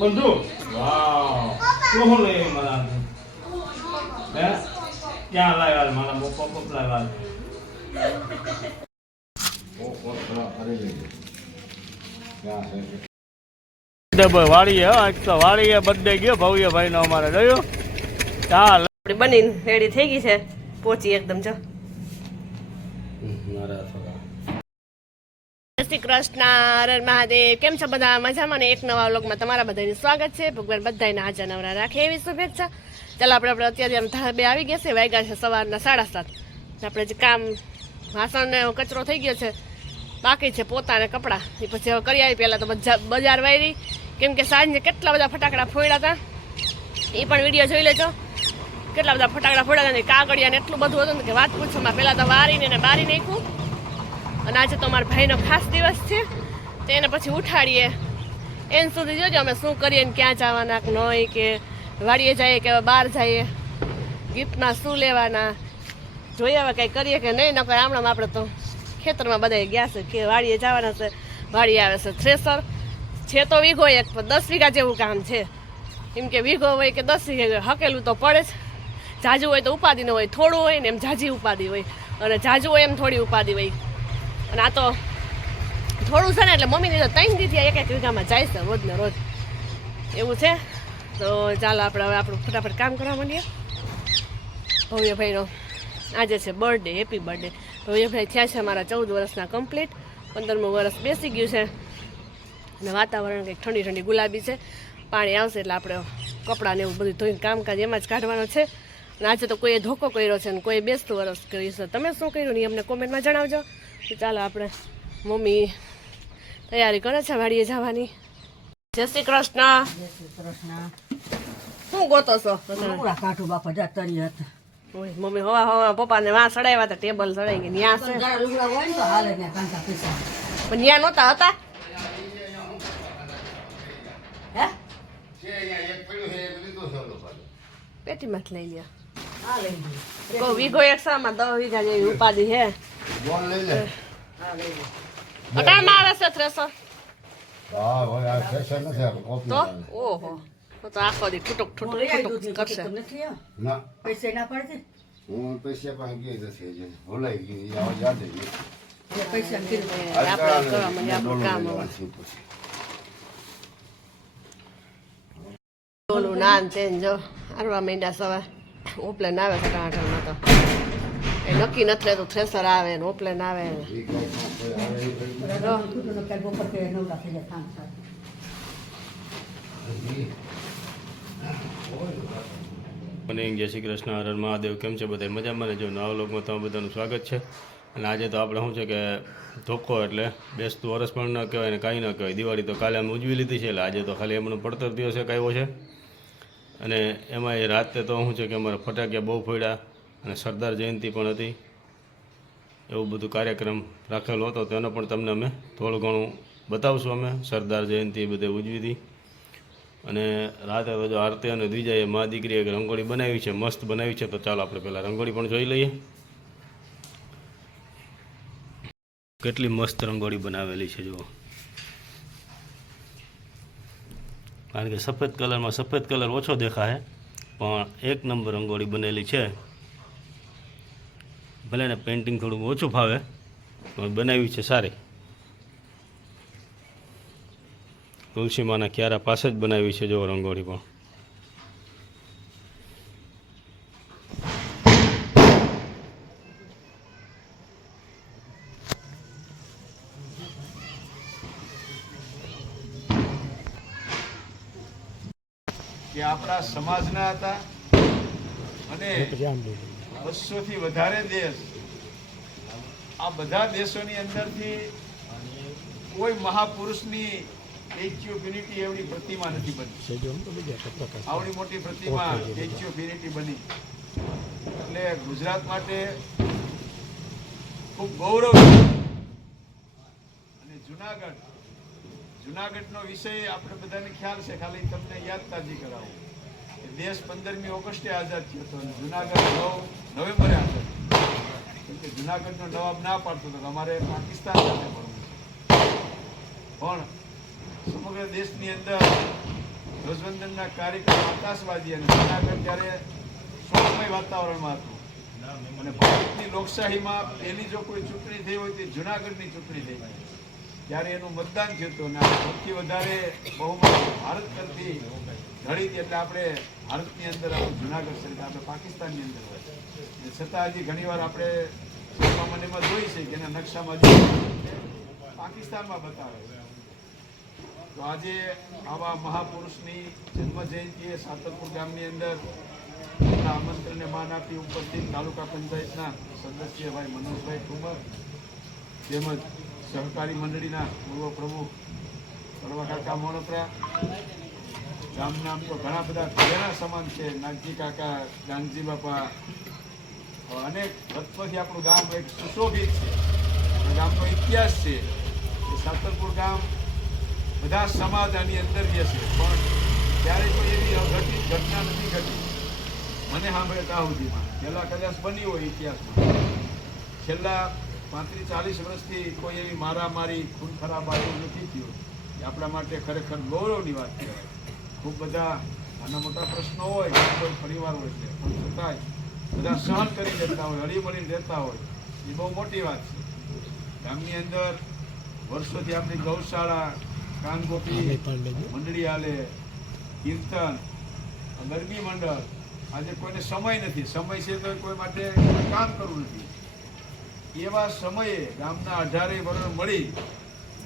બંધુ વાવ શું લે મારા હે ક્યાં લાવ્યા મારા મોકો પપ લાવ્યા ઓ થોડા કરી લેજે ક્યાં છે વાડીએ આજ તો વાડીએ બર્થડે ગયો ભવ્યભાઈ નો અમારે જોયું ચાલ આપણી બની રેડી થઈ ગઈ છે પોચી એકદમ જો જય શ્રી કૃષ્ણ હર મહાદેવ કેમ છો બધા મજામાં ને એક નવા વ્લોગમાં તમારા બધાનું સ્વાગત છે ભગવાન બધાને હાજર નવરા રાખે એવી શુભેચ્છા ચાલો આપણે અત્યારે ધાબે આવી ગયા છે વાગ્યા છે સવારના 7:30 આપણે જે કામ વાસણ ને કચરો થઈ ગયો છે બાકી છે પોતાને કપડાં એ પછી હવે કરી આવી પહેલાં તો બજાર વાયરી કેમ કે સાંજે કેટલા બધા ફટાકડા ફોડ્યા હતા એ પણ વિડીયો જોઈ લેજો કેટલા બધા ફટાકડા ફોડ્યા હતા કાગળિયા ને એટલું બધું હતું કે વાત પૂછોમાં પહેલાં તો વારીને ને બારી નાખ્યું અને આજે તો મારા ભાઈનો ખાસ દિવસ છે તો એને પછી ઉઠાડીએ એન સુધી જોજો અમે શું કરીએ ને ક્યાં જવાના કે નહીં કે વાડીએ જઈએ કે બહાર જઈએ ગિફ્ટમાં શું લેવાના જોઈએ હવે કંઈ કરીએ કે નહીં નકર હમણાં આપણે તો ખેતરમાં બધા ગયા છે કે વાડીએ જવાના છે વાડીએ આવે છે થ્રેસર છે તો વીઘો એક 10 વીઘા જેવું કામ છે એમ કે વીઘો હોય કે 10 વીઘા હકેલું તો પડે જ જાજુ હોય તો ઉપાધિ ન હોય થોડું હોય ને એમ જાજી ઉપાધિ હોય અને જાજુ હોય એમ થોડી ઉપાધિ હોય અને આ તો થોડું છે ને એટલે મમ્મીની તો 3 દીથી એક વીઘામાં જાય છે રોજ ને રોજ એવું છે તો ચાલો આપણે હવે આપણું ફટાફટ કામ કરવા માંડીએ ભવ્યભાઈનો આજે છે બર્થડે હેપી બર્થડે ભવ્યભાઈ થયા છે અમારા 14 વર્ષના કમ્પ્લીટ 15મું વર્ષ બેસી ગયું છે અને વાતાવરણ કંઈક ઠંડી ઠંડી ગુલાબી છે પાણી આવશે એટલે આપણે કપડાં ને એવું બધું ધોઈને કામકાજ એમાં જ કાઢવાનો છે અને આજે તો કોઈએ ધોકો કર્યો છે ને કોઈ બેસતું વર્ષ કર્યું છે તમે શું કર્યું ને અમને કોમેન્ટમાં જણાવજો તો ચાલો આપણે મમ્મી તૈયારી કરે છે વાડીએ જવાની જય શ્રી કૃષ્ણ જય શ્રી કૃષ્ણ શું ગોતો છો પૂરા કાઠું બાપા જતરી હતા ઓય મમ્મી હવા પપ્પાને વાં સડાવ્યા હતા ટેબલ સડાઈ ગઈ ન્યા છે જરા લુગડા હોય ને તો હાલે ને કાંટા પૈસા પણ ન્યા નહોતા હતા હે પેટીમાં જ લઈ લ્યો હા લઈ લો કહો વીઘો 100 માં 10 વીઘા જેવી ઉપાધિ હે હા લઈ લો અટાણમાં આવે છે થ્રેસર હા હોય આ ફેશન નથી આ કોપી તો ઓહો તો આખો દી ઠુટક ઠુટક કરશે નથી ના પૈસા ના પડશે હું પૈસા પાસે ગઈ નથી હજી ભૂલાઈ ગઈ આવા યાદ જ નથી પૈસા આપણે કરવા માંડ્યા આપણું કામ હવે ઓલું નાન તેન જો આરવા માંડ્યા સવાર ઓપલેન આવે છે ટાટામાં તો એ નક્કી નથી રહેતું થ્રેસર આવે ને ઓપલેન આવે ને બપોર કે નવરા થઈ જાય કામ થાય મને જય શ્રી કૃષ્ણ હર મહાદેવ કેમ છે બધા મજામાં જો નવા લોકમાં તમારું બધાનું સ્વાગત છે અને આજે તો આપણે શું છે કે ધોકો એટલે બેસતું વરસ પણ ન કહેવાય ને કાંઈ ન કહેવાય દિવાળી તો કાલે અમે ઉજવી લીધી છે એટલે આજે તો ખાલી એમનો પડતર દિવસ એક આવ્યો છે અને એમાં એ રાતે તો શું છે કે અમારા ફટાકિયા બહુ ફોડ્યા અને સરદાર જયંતિ પણ હતી એવું બધું કાર્યક્રમ રાખેલો હતો તેનો પણ તમને અમે થોડું ઘણું બતાવશું અમે સરદાર જયંતિ બધે ઉજવી હતી અને રાતે તો જો આરતી અને દ્વિજાએ મા દીકરીએ એક રંગોળી બનાવી છે મસ્ત બનાવી છે તો ચાલો આપણે પહેલાં રંગોળી પણ જોઈ લઈએ કેટલી મસ્ત રંગોળી બનાવેલી છે જુઓ કારણ કે સફેદ કલરમાં સફેદ કલર ઓછો દેખાય પણ એક નંબર રંગોળી બનેલી છે ભલે ને પેઇન્ટિંગ થોડું ઓછું ફાવે પણ બનાવી છે સારી તુલસીમાના ક્યારા પાસે જ બનાવી છે જો રંગોળી પણ કે આપણા સમાજના હતા અને 200થી વધારે દેશ આ બધા દેશોની અંદરથી કોઈ મહાપુરુષની સ્ટેચ્યુ ઓફ યુનિટી એવડી પ્રતિમા નથી બની આવડી મોટી પ્રતિમા સ્ટેચ્યુ ઓફ યુનિટી બની એટલે ગુજરાત માટે ખૂબ ગૌરવ અને જુનાગઢનો વિષય આપણે બધાને ખ્યાલ છે ખાલી તમને યાદ તાજી કરાવું દેશ 15મી ઓગસ્ટે આઝાદ થયો હતો અને જુનાગઢ 9 નવેમ્બરે આઝાદ કેમ કે જુનાગઢનો નવાબ ના પાડતો હતો અમારે પાકિસ્તાન સાથે પડવું પણ સમગ્ર દેશની અંદર ધ્વજવંદનના કાર્યક્રમ આકાશવાદી અને જૂનાગઢ ત્યારે શોકમય વાતાવરણમાં હતું અને ભારતની લોકશાહીમાં પહેલી જો કોઈ ચૂંટણી થઈ હોય તે જૂનાગઢની ચૂંટણી થઈ ત્યારે એનું મતદાન થયું હતું અને સૌથી વધારે બહુમત ભારત કરતી ઘડી હતી એટલે આપણે ભારતની અંદર આપણું જૂનાગઢ છે આપણે પાકિસ્તાનની અંદર હોય અને છતાં હજી ઘણીવાર આપણે સામાન્યમાં જોઈ છે કે એના નકશામાં હજી પાકિસ્તાનમાં બતાવે છે. તો આજે આવા મહાપુરુષની જન્મ જયંતિએ સાતલપુર ગામની અંદર આમંત્રણને માન આપી ઉપસ્થિત તાલુકા પંચાયતના સદસ્ય ભાઈ મનોજભાઈ ઠુમર તેમજ સહકારી મંડળીના પૂર્વ પ્રમુખ કડવા કાકા મોણપરા, ગામના આમ તો ઘણા બધા ઘરેણા સમાન છે, નાગજી કાકા, ગાંધી બાપા, અનેક વર્ષોથી આપણું ગામ એક સુશોભિત છે. ગામનો ઇતિહાસ છે કે સાતલપુર ગામ બધા સમાજ આની અંદર જે છે પણ ક્યારેય કોઈ એવી અઘટિત ઘટના નથી ઘટી મને સાંભળે ત્યાં સુધીમાં. પહેલાં કદાચ બની હોય ઇતિહાસમાં, છેલ્લા 35-40 વર્ષથી કોઈ એવી મારામારી ખૂન ખરાબ આવું નથી થયું. એ આપણા માટે ખરેખર ગૌરવની વાત કહેવાય. ખૂબ બધા નાના મોટા પ્રશ્નો હોય, કોઈ પરિવાર હોય છે પણ છતાંય બધા સહન કરી લેતા હોય, હળીમળીને રહેતા હોય, એ બહુ મોટી વાત છે. ગામની અંદર વર્ષોથી આપણી ગૌશાળા, કાનગોપી મંડળી હાલે, કીર્તન, ગરબી મંડળ. આજે કોઈને સમય નથી, સમય છે તો કોઈ માટે કામ કરવું નથી. એવા સમયે ગામના 18 વર્ષ મળી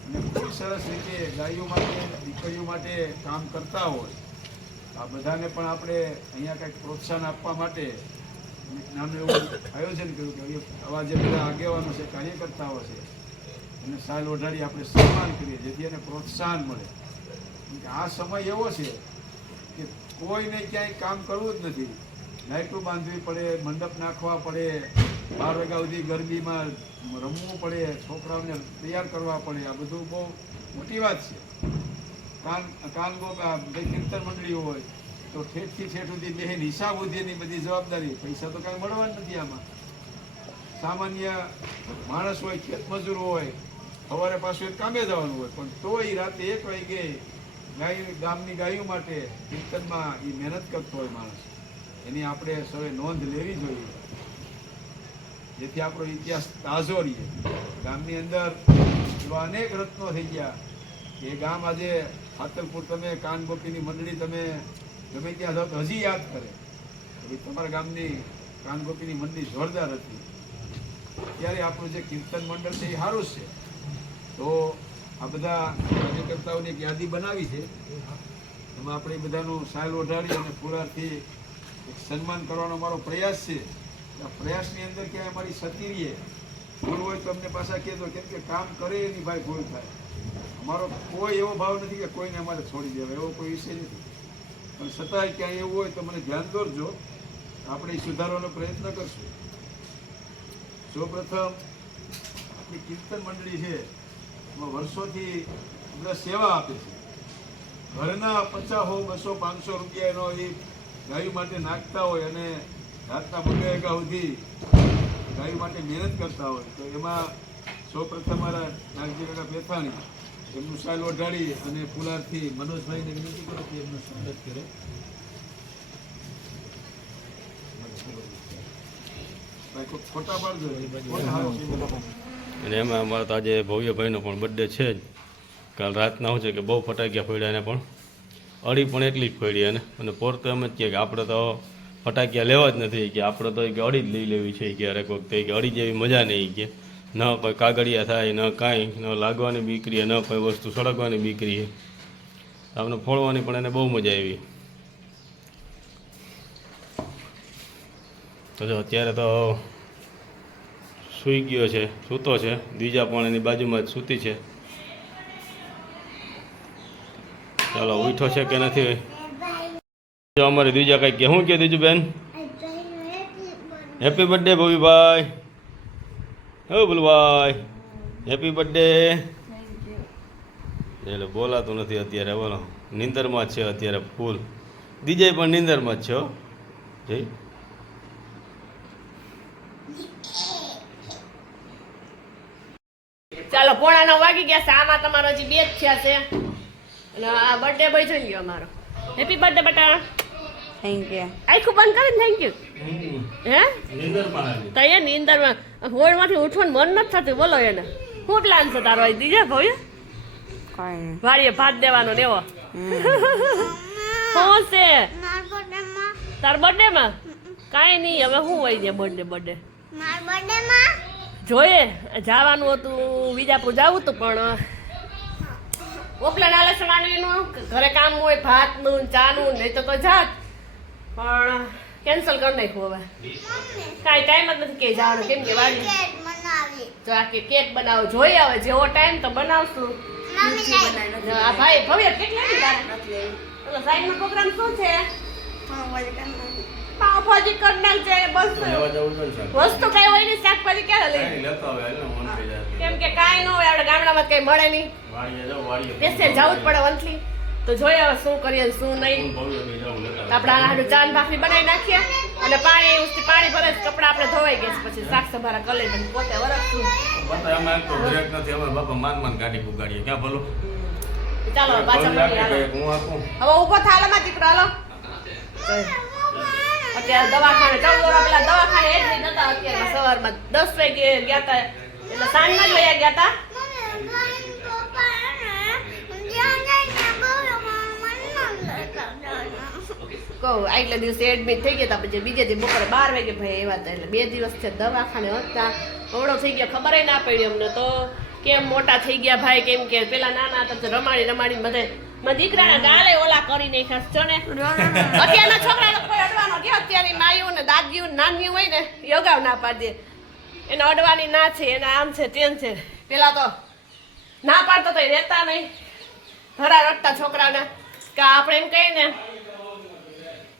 અને ખૂબ સરસ રીતે ગાયો માટે, દીકરીઓ માટે કામ કરતા હોય. આ બધાને પણ આપણે અહીંયા કંઈક પ્રોત્સાહન આપવા માટે નાનું એવું આયોજન કર્યું કે આવા જે બધા આગેવાનો છે, કાર્યકર્તાઓ છે, અને સાલ ઓઢાડી આપણે સન્માન કરીએ જેથી એને પ્રોત્સાહન મળે. કે આ સમય એવો છે કે કોઈને ક્યાંય કામ કરવું જ નથી. લાઇટો બાંધવી પડે, મંડપ નાખવા પડે, 12 વાગ્યા સુધી ગરબીમાં રમવું પડે, છોકરાઓને તૈયાર કરવા પડે. આ બધું બહુ મોટી વાત છે. કીર્તન મંડળી હોય તો ઠેઠથી ઠેઠ સુધી બેન હિસાબ સુધીની બધી જવાબદારી. પૈસા તો કાંઈ મળવાનું નથી આમાં. સામાન્ય માણસ હોય, ખેત મજૂર હોય, સવારે પાછું એક કામે જવાનું હોય પણ તોય રાતે 1 વાગે ગામની ગાયો માટે કીર્તનમાં એ મહેનત કરતો હોય માણસ. એની આપણે સૌએ નોંધ લેવી જોઈએ જેથી આપણો ઇતિહાસ તાજો રહે. ગામની અંદર એવા અનેક રત્નો થઈ ગયા કે એ ગામ આજે સાતલપુર, તમે કાનગોપીની મંડળી તમે ગમે ત્યાં જાઓ તો હજી યાદ કરે કે તમારા ગામની કાનગોપીની મંડળી જોરદાર હતી. ત્યારે આપણું જે કીર્તન મંડળ છે એ સારું છે. તો આ બધા કાર્યકર્તાઓની એક યાદી બનાવી છે, એમાં આપણે બધાનું સાયલ ઓઢાડી અને ફુલારથી એક સન્માન કરવાનો અમારો પ્રયાસ છે. આ પ્રયાસની અંદર ક્યાંય અમારી સતીરીએ ભૂલ હોય તો અમને પાછા કહેતો, કેમ કે કામ કરે એની ભાઈ ભૂલ થાય. અમારો કોઈ એવો ભાવ નથી કે કોઈને અમારે છોડી દેવાય, એવો કોઈ વિષય નથી. પણ છતાંય ક્યાંય એવું હોય તો મને ધ્યાન દોરજો, આપણે સુધારવાનો પ્રયત્ન કરશું. સૌપ્રથમ આપણી કીર્તન મંડળી છે એમાં વર્ષોથી બધા સેવા આપે છે. ઘરના 50, 100, 500 રૂપિયાનો એ ગાયો માટે નાખતા હોય અને રાતના 2 વાગ્યા સુધી ગાયો માટે મહેનત કરતા હોય. તો એમાં સૌપ્રથમ મારા નાગજી કાકા પેથાણી એમનું સાલ ઓઢાડી અને ફુલારથી મનોજભાઈને વિનંતી કરો કે એમનું સ્વાગત કરે. ફોટા પાડજો. અને એમાં અમારા તો આજે ભવ્યભાઈનો પણ બર્થડે છે જ. કાલ રાતના શું છે કે બહુ ફટાકિયા ફોડ્યા એને પણ અડી પણ એટલી જ ફોડી. અને પોર તો એમ જ કહે કે આપણે તો ફટાકિયા લેવા જ નથી, કે આપણે તો કે અડી જ લઈ લેવી છે કે અરેક વખતે કે અડી જેવી મજા નહીં, કે ન કોઈ કાગળિયા થાય, ન કાંઈ, ન લાગવાની બીકરી, ન કોઈ વસ્તુ સળગવાની બીકરી. આપણે ફોડવાની પણ એને બહુ મજા આવી. તો જો અત્યારે તો સૂઈ ગયો છે, સૂતો છે. બીજા પણ એની બાજુમાં જ સૂતી છે. ચાલો ઉઠો છે કે નથી? જો અમારે બીજા કંઈક કે શું કે દીજું બેન? હેપી બર્થડે ભવીભાઈ. હો ભૂલભાઈ, હેપી બર્થડે. એટલે બોલાતું નથી અત્યારે, બોલો નીંદરમાં જ છે અત્યારે ફૂલ. દીજય પણ નીંદરમાં જ છે. હો જય ચાલો 8:45 વાગી ગયા છે. આમાં તમારો હજી 2 જ થયા છે અને આ બર્થડે બોય જોઈ ગયો અમારો. હેપી બર્થડે બેટા. Thank you. આખું બંધ કરીને થેન્ક યુ. હે નીંદર પણ આવી. તો એ નીંદરમાં હોળમાંથી ઉઠવાનું મન નથી થતું. બોલો એને શું પ્લાન છે તારો? અહીં દીજે ભવ્ય કોઈ નહીં. વાડીએ ભાત દેવાનો લેવો. શું છે તાર બર્થડે માં? કાંઈ નહીં, હવે શું હોય છે બર્થડે જોઈએ. જવાનું હતું વિજાપુર જવું હતું પણ ઓપલા નાલે સણાવીનું ઘરે કામ હોય, ભાતનું ચાનું નહીં તો જાત, પણ કેન્સલ કરી નાખ્યું. હવે કાંઈ ટાઈમ જ નથી કે જવાનું, કેમ કે વાડી તો આ કે કેક બનાવો જોઈએ. હવે જેવો ટાઈમ તો બનાવશું. આ ભાઈ ભવ્ય કેટલા સાઈડનો પ્રોગ્રામ શું છે? પાવભાજી કરી નાખજે બસ. લેવા જવું છે ને સાહેબ. વસ્તુ કઈ હોય નહીં, શાકભાજી ક્યારે લઈ? કાંઈ લેતો આવે એટલે મન થઈ જાય. કેમ કે કાંઈ ન હોય, આપણે ગામડામાં કઈ મળે નહીં, વાડીએ જાઉં, વાડીએ બેસે જવું જ પડે વંથલી. તો જોઈએ હવે શું કરીએ શું નહીં. ભવ્ય બી જાઉં લેતા આવે. આપણે આનું ચાન ભાખરી બનાવી નાખીએ અને પાણી ભરે કપડા આપણે ધોવાઈ ગયા છે. પછી શાક સંભારા કરી લઈને પોતે વરસશું. બતા એમાં એક તો બ્રેક નથી, અમે બાપા માન ગાડી પુગાડીએ ક્યાં ભલું. ચાલો પાછા ભવ્ય મળીએ. આપે હાલો. કે હું આપું. હવે ઊભો થાલો માં દીકરો, હાલો. અત્યારે દવાખાને પેલા દવાખાને એડમિટ હતા. અત્યારે સવારમાં 10 વાગે ગયા હતા, એટલે સાંજના જ વયા ગયા હતા. કહું આગલા દિવસે એડમિટ થઈ ગયા હતા, પછી બીજે દી બપોરે 12 વાગે ભાઈ એવા હતા. એટલે 2 દિવસ છે દવાખાને હતા. હવડો થઈ ગયા, ખબર ના પડી અમને તો કેમ મોટા થઈ ગયા ભાઈ. કેમ કે પેલા નાના હતા તો રમાડી બધે મારા દીકરાના ગાલે ઓલા કરી નાખ્યા છો ને. અત્યારના છોકરાનો કોઈ અડવાનો કે અત્યારની માયું ને દાદીઓ નાની હોય ને યોગાવ ના પાડી દે. એને અડવાની ના છે, એના આમ છે તેમ છે. પેલા તો ના પાડતો તો એ રહેતા નહીં, ધરા રટતા છોકરાને. કે આપણે એમ કહીએ ને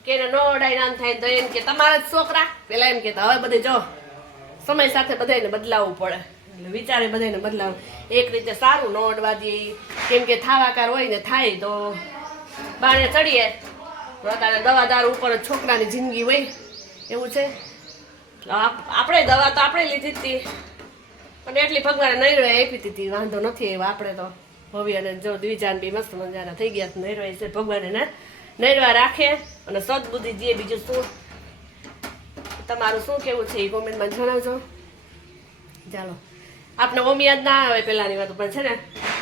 કે એને નો અડાય નામ થાય તો એમ કે તમારા જ છોકરા. પેલા એમ કહેતા, હવે બધે જો સમય સાથે બધાને બદલાવવું પડે. એટલે વિચારે બધાને બદલાવું. એક રીતે સારું, ન અડવા દે. કેમ કે થાવાકાર હોય ને થાય તો બાણે ચડીએ તો અત્યારે દવાદાર ઉપર જ છોકરાની જિંદગી હોય એવું છે. આપણે દવા તો આપણે લીધી હતી પણ એટલી ભગવાને નૈરો આપી હતી, વાંધો નથી એવા. આપણે તો ભવ્યને જો દ્વિજાન બી મસ્ત મજાના થઈ ગયા. નૈરો છે ભગવાને ને નૈરવા રાખે અને સદબુદ્ધિ જે. બીજું શું તમારું શું કેવું છે એ કોમેન્ટમાં જણાવજો. ચાલો, આપણે ઓમી યાદ ના આવે પેલાની વાત, પણ છે ને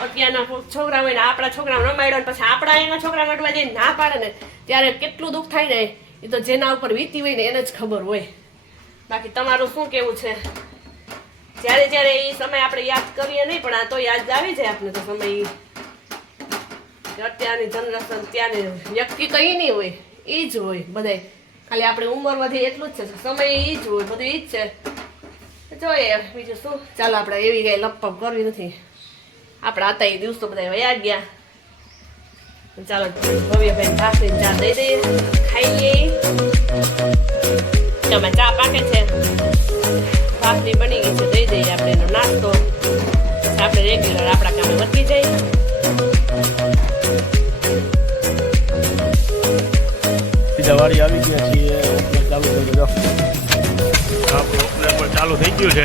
અત્યારના છોકરા હોય ને આપણા છોકરા રમાડ્યો પછી આપણા એના છોકરા રડવા જઈને ના પાડે ને ત્યારે કેટલું દુઃખ થાય ને એ તો જેના ઉપર વીતી હોય ને એને જ ખબર હોય. બાકી તમારું શું કેવું છે? જ્યારે જ્યારે એ સમય આપણે યાદ કરીએ નહીં પણ આ તો યાદ આવી જાય આપણે તો સમય. અત્યારની જનરેશન ત્યાંની વ્યક્તિ તો એ નહીં હોય, એ જ હોય બધાય. ખાલી આપણે ઉંમર વધી એટલું જ છે, સમય એ જ હોય, બધું એ જ છે. જોઈએ બીજું શું. ચાલો, આપણે એવી કઈ લપપ કરવી નથી. આપણે આતા એ દિવસો બધા વયા ગયા. ચાલો ભવ્યભાઈ ભાખરી ચા દઈ દઈએ, ખાઈ લઈએ. એમાં ચા પાકે છે, ભાખરી બની ગઈ છે, દઈ દઈએ આપણે એનો નાસ્તો. આપણે રેગ્યુલર આપણા કામે વધી જાય. બીજા વાડી આવી ગયા છીએ, ચાલુ થઈ ગયો. ચાલુ થઈ ગયું છે.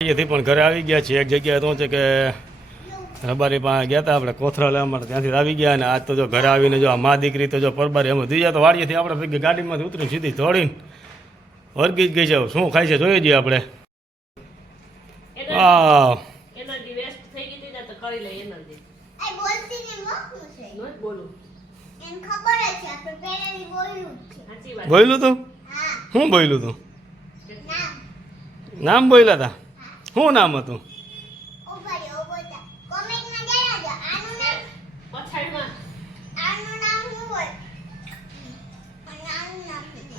અહીંયાથી પણ ઘરે આવી ગયા છીએ. એક જગ્યાએ તો છે કે રબારી પાસે ગયા હતા આપણે કોથરા લેવા માટે, ત્યાંથી આવી ગયા. અને આજ તો જો ઘરે આવીને જો આ મા દીકરી તો જો પરબારી એમ થઈ જાય તો વાડીએથી આપણે ભેગી ગાડીમાંથી ઉતરીને સીધી દોડીને વર્ગી જ ગઈ છે. શું ખાય છે જોઈએ છીએ આપણે. એનર્જી વેસ્ટ થઈ ગઈ કરી લઈએ એનર્જી આ બોલતી ને મોકલું છે નો બોલું એમ ખબર જ છે આપણે પહેલેથી બોલ્યું જ છે સાચી વાત બોલ્યું તું હા શું બોલ્યું તું નામ નામ બોલ્યા હતા શું નામ હતું ઉભાર્યો બોલતા કોમેન્ટમાં જણાવજો આનું નામ પછાડીમાં આનું નામ શું હોય અને આનું નામ શું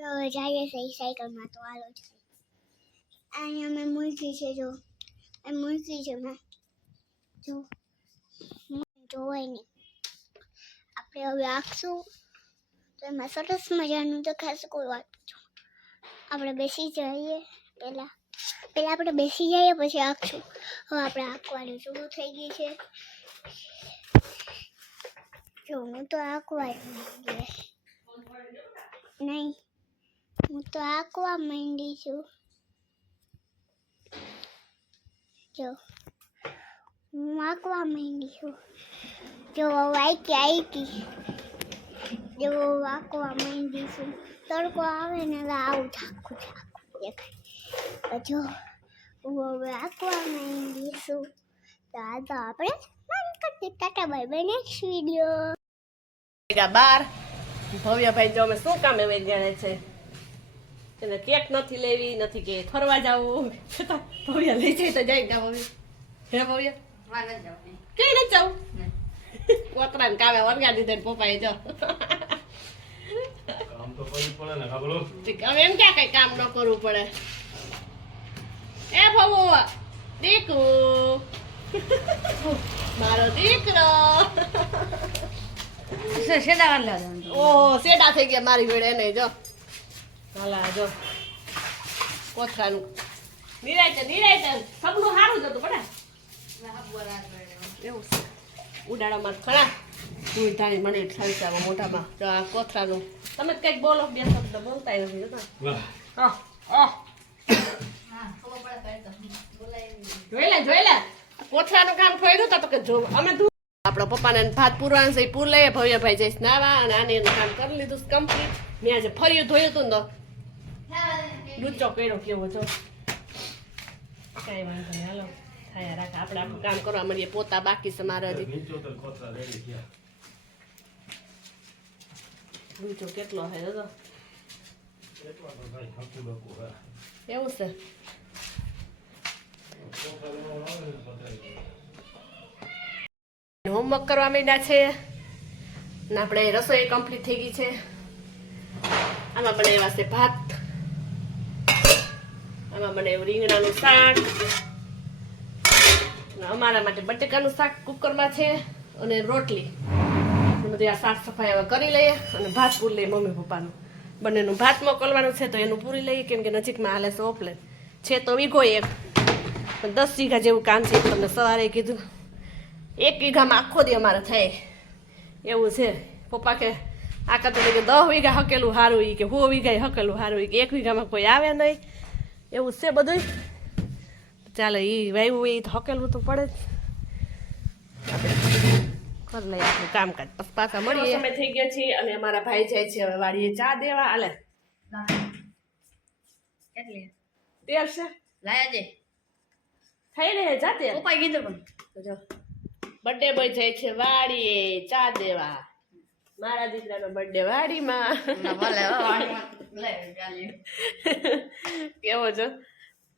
હોય હવે જઈએ છે સાયકલમાં તો હાલો છે અહીંયા મેં મૂકી છે જો એ મૂકી છે મેં જો જોવાય નહીં આપણે હવે આખશું તો એમાં સરસ મજાનું તો ખાસ કોઈ વાત પૂછો આપણે બેસી જઈએ પહેલાં આપણે બેસી જઈએ પછી આખશું હવે આપણે આંકવાનું શરૂ થઈ ગઈ છે જો હું તો આંકવા નહીં હું તો આંકવા માંડી છું જો હું આંકવા માંડી છું જો આઈકી જો આંકવા માંડી છું તડકો આવે ને એટલે આવું ઝાખું દેખાય જો હું હવે આંકવા માંડી છું તો આ તો આપણે બંધ કરી tata bye bye next video બાર ભવ્યભાઈ જો અમે શું કામ એવે જાણે છે એને કેક નથી લેવી નથી કે ફરવા જવું ભવ્ય લઈ જાય તો જાય કા ભવ્ય હે ભવ્ય કઈ નથી જવું કોતરાને કામે વરગાડી દે પપ્પાએ જો કામ તો કરવું પડે ને ખબર હવે એમ ક્યાં કઈ કામ ન કરવું પડે એ ભવો દીકુ મારો દીકરો ઓહો સેડા થઈ ગયા મારી વેડે એને જો હાલા જો કોથરાનું નિરાયતે સબનું સારું જ હતું પડે એવું છે ઉડાડામાં ખરા હું તારી મને થાય છે આમાં મોટામાં જો આ કોથરાનું તમે જ કંઈક બોલો બે શબ્દ બોલતા નથી જોતા જોઈ લે કોથરાનું કામ થયું તો કે જો અમે આપણા પપ્પાને ભાત પૂરવાનું છે એ પૂર લઈએ ભવ્યભાઈ જઈશ નાવા અને આને એનું કામ કરી લીધું કમ્પ્લીટ મેં આજે ફર્યું ધોયું હતું ને તો લૂચો કર્યો કેવો જો કાંઈ વાંધો નહીં હાલો થાય રાખ આપણે આખું કામ કરવા મળીએ પોતા બાકી છે મારે હજી લૂચો કેટલો છે તો એવું છે હોમવર્ક કરવા માંડ્યા છે અને આપણે રસોઈ કમ્પ્લીટ થઈ ગઈ છે આમાં બનાવ્યા છે ભાત આમાં બનાવ્યું રીંગણાનું શાક અમારા માટે બટેકાનું શાક કુકરમાં છે અને રોટલી બધી આ સાફ સફાઈ હવે કરી લઈએ અને ભાત પૂરી લઈએ મમ્મી પપ્પાનું બંનેનું ભાત મોકલવાનું છે તો એનું પૂરી લઈએ કેમ કે નજીકમાં હાલે છે ઓફલાઈન છે તો વીઘો એક 10 વીઘા જેવું કામ છે તમને સવારે કીધું 1 વીઘામાં આખો દી અમારે થાય એવું છે પપ્પા કે આ કરતા કે 10 વીઘા હકેલું સારું એ કે 100 વીઘા હકેલું સારું એ કે 1 વીઘામાં કોઈ આવે નહીં એવું છે બધું ચાલો એ વાવ્યું એ તો હકેલું તો પડે જ કરી લઈએ આપણું કામકાજ પછી પાછા મળીએ સમય થઈ ગયા છીએ અને અમારા ભાઈ જાય છે હવે વાડીએ ચા દેવા હાલે કેટલી તેર છે લાયા દે થઈ રહે જાતે પપ્પાએ કીધું પણ જો બર્થડે બોય જાય છે વાડીએ ચા દેવા મારા દીકરાનો બર્થડે વાડીમાં કેવો છો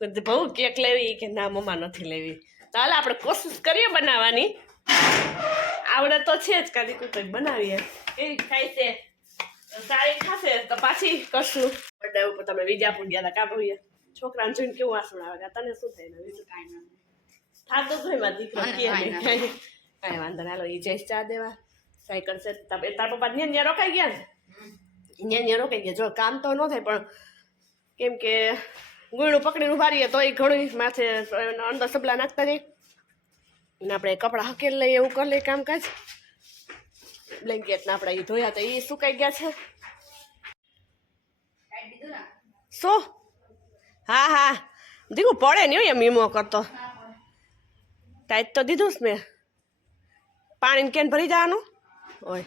બહુ કેક લેવી કે ના મમ્મા નથી લેવી તો હાલ આપણે કોશિશ કરીએ બનાવવાની આવડે તો છે જ કાલી કંઈક બનાવીએ કેવી ખાય છે સારી ખાશે તો પાછી કરશું બર્થડે ઉપર તમે વિજાપુર ગયા હતા કાબુએ છોકરાને જોઈને કેવું આસણ આવે તને શું થાય ને બીજું કાંઈ ના થાતો ભાઈ દીકરો કાંઈ વાંધો ના હાલો એ જઈશ ચા દેવા સાયકલ છે તાર પપ્પા ત્યાં રોકાઈ ગયા ને ત્યાં રોકાઈ ગયા જો કામ તો ન થાય પણ કેમ કે ગુયણું પકડીને ઉભા રહીએ તો એ ઘણું માથે અંદર સબલા નાખતા જાય અને આપણે કપડાં હકેલ લઈએ એવું કરી લઈએ કામકાજ બ્લેન્કેટને આપણે એ ધોયા તો એ સુકાઈ ગયા છે શું હા હા દીકું પડે નહીં એમ મીમો કરતો ટાઈટ તો દીધું જ મેં પાણીને કેન ભરી જવાનું હોય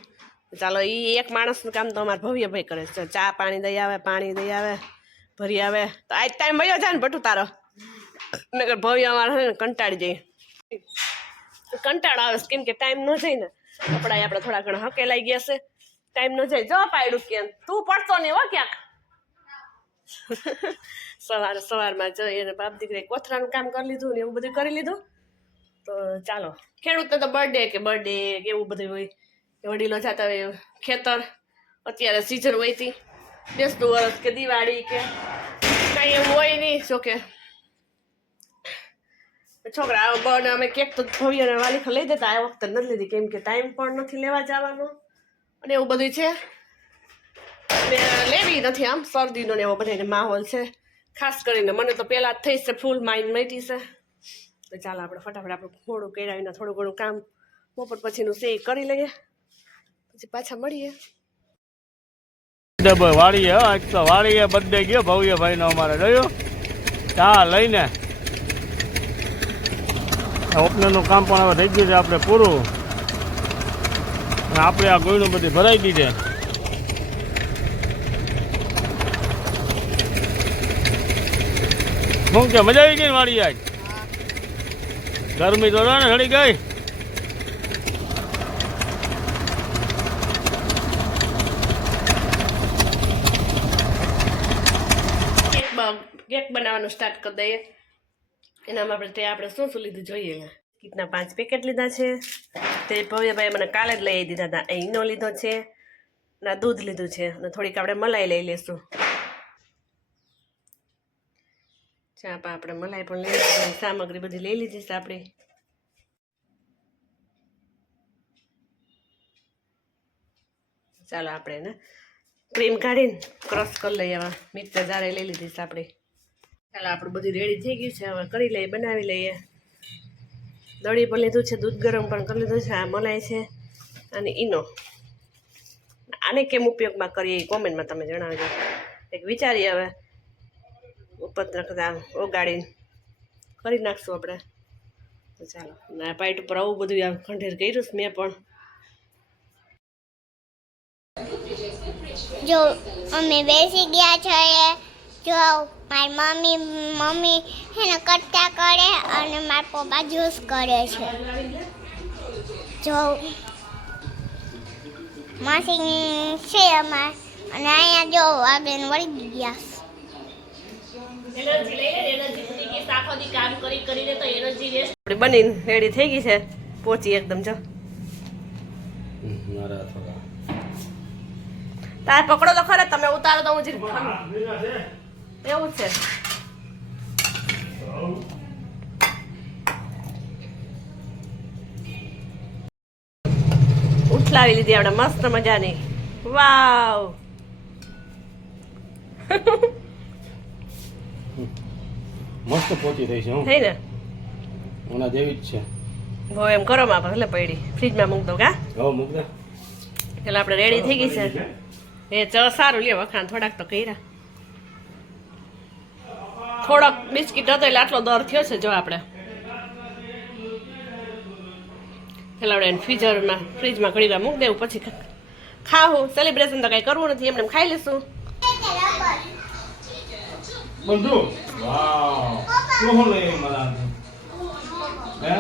ચાલો એ એક માણસનું કામ તો અમારે ભવ્યભાઈ કરે છે ચા પાણી દઈ આવે પાણી દઈ આવે ભરી આવે તો આજ ટાઈમ વયો જાય ને ભટું તારો નકર ભવ્ય અમારે કંટાળી જાય કંટાળો આવે છે કેમ કે ટાઈમ ન જાય ને કપડા આપણે થોડા ઘણા હકેલાઈ ગયા છે ટાઈમ ન જાય જો પાડ્યું કેમ તું પડતો નહીં હો ક્યાંક સવારમાં જઈ અને બાપ દીકરી કોથરાનું કામ કરી લીધું ને એવું બધું કરી લીધું તો ચાલો ખેડૂતને તો બર્થડે કે એવું બધું હોય કે વડીલો જતા હોય ખેતર અત્યારે સિઝન હોય હતી બેસતું વરસ કે દિવાળી કે કાંઈ એવું હોય નહીં જોકે છોકરા બને અમે કેક તો ભવ્યને વાલી લઈ દેતા આ વખતે નથી લીધી કેમ કે ટાઈમ પણ નથી લેવા જવાનો અને એવું બધું છે ને લેવી નથી આમ શરદીનો ને એવો બધાને માહોલ છે ખાસ કરીને મને તો પહેલાં જ થઈ છે ફૂલ માઇન્ડ મટી છે તો ચાલો આપણે ફટાફટ આપણું મોડું કરાવીને થોડું ઘણું કામ બપોર પછીનું સે કરી લઈએ પછી પાછા મળીએ વાળીએ આજ તો વાળીએ બર્થડે ગયો ભવ્યભાઈનો અમારે જોયું ચા લઈને ઓપનરનું કામ પણ હવે થઈ ગયું છે આપણે પૂરું અને આપણે આ ગોળનું બધી ભરાઈ દીધે શું કે મજા આવી ગઈ વાળી આજ ગરમી તો ને હળી ગઈ કેક બનાવવાનું સ્ટાર્ટ કરી દઈએ એનામાં આપણે શું લીધું જોઈએ કીટના 5 પેકેટ લીધા છે તે ભવ્યભાઈ મને કાલે જ લઈ દીધા હતા ઈનો લીધો છે અને દૂધ લીધું છે અને થોડીક આપણે મલાઈ લઈ લઈશું ચાપા આપણે મલાઈ પણ લઈ લીધી સામગ્રી બધી લઈ લીધી છે આપણે ચાલો આપણે ને ક્રીમ કાઢીને ક્રશ કરી લઈએ હવે મિક્સર જારે લઈ લીધી છે આપણે ચાલો આપણું બધું રેડી થઈ ગયું છે હવે કરી લઈએ બનાવી લઈએ દળી પણ લીધું છે દૂધ ગરમ પણ કરી લીધું છે આ મલાઈ છે અને ઈનો આને કેમ ઉપયોગમાં કરીએ એ કોમેન્ટમાં તમે જણાવજો એક વિચારીએ હવે ઉપર ઓગાડીને કરી નાખશું આપણે તો ચાલો ના પાઇટ ઉપર આવું બધું આમ ખંડેર કર્યું છે મેં પણ જો અમે બેસી ગયા છીએ જો મારી મમ્મી એને કટકા કરે અને મારા પપ્પા જ્યુસ કરે છે જો માસી છે અમારે અને અહીંયા જો આ બેન વળી ગયા બનીને રેડી થઈ ગઈ છે પોચી એકદમ જો તાર પકડો તો ખરા તમે ઉતારો તો હું એવું છે ઉઠલાવી લીધી આપણે મસ્ત મજાની વાવ મસ્ત પહોંચી થઈ છે થઈ ને ઓના જેવી જ છે બહુ એમ કરો માં ભલે પડી ફ્રીજમાં મૂક દો કા હવે મૂક દે એટલે આપણે રેડી થઈ ગઈ છે એ ચ સારું લે વખાણ થોડાક તો કર્યા થોડોક બિસ્કીટ હતો એટલે આટલો દર થયો છે જો આપણે એટલે આપણે ફ્રીજમાં ઘડી વાર મૂકી દેવું પછી ખાવું સેલિબ્રેશન તો કઈ કરવું નથી એમને ખાઈ લઈશું બંધુ વાવ કોહો લઈ મારા હે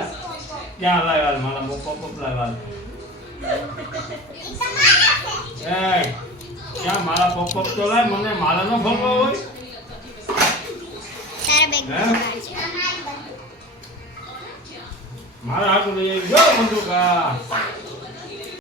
ક્યાં લાવ્યા મારા પપ્પા લાવ્યા એ ક્યાં મારા પપ્પા તો લાય મને મારા નો ભરવો હોય મારા હાથ લઈ ગયો બંધુ કા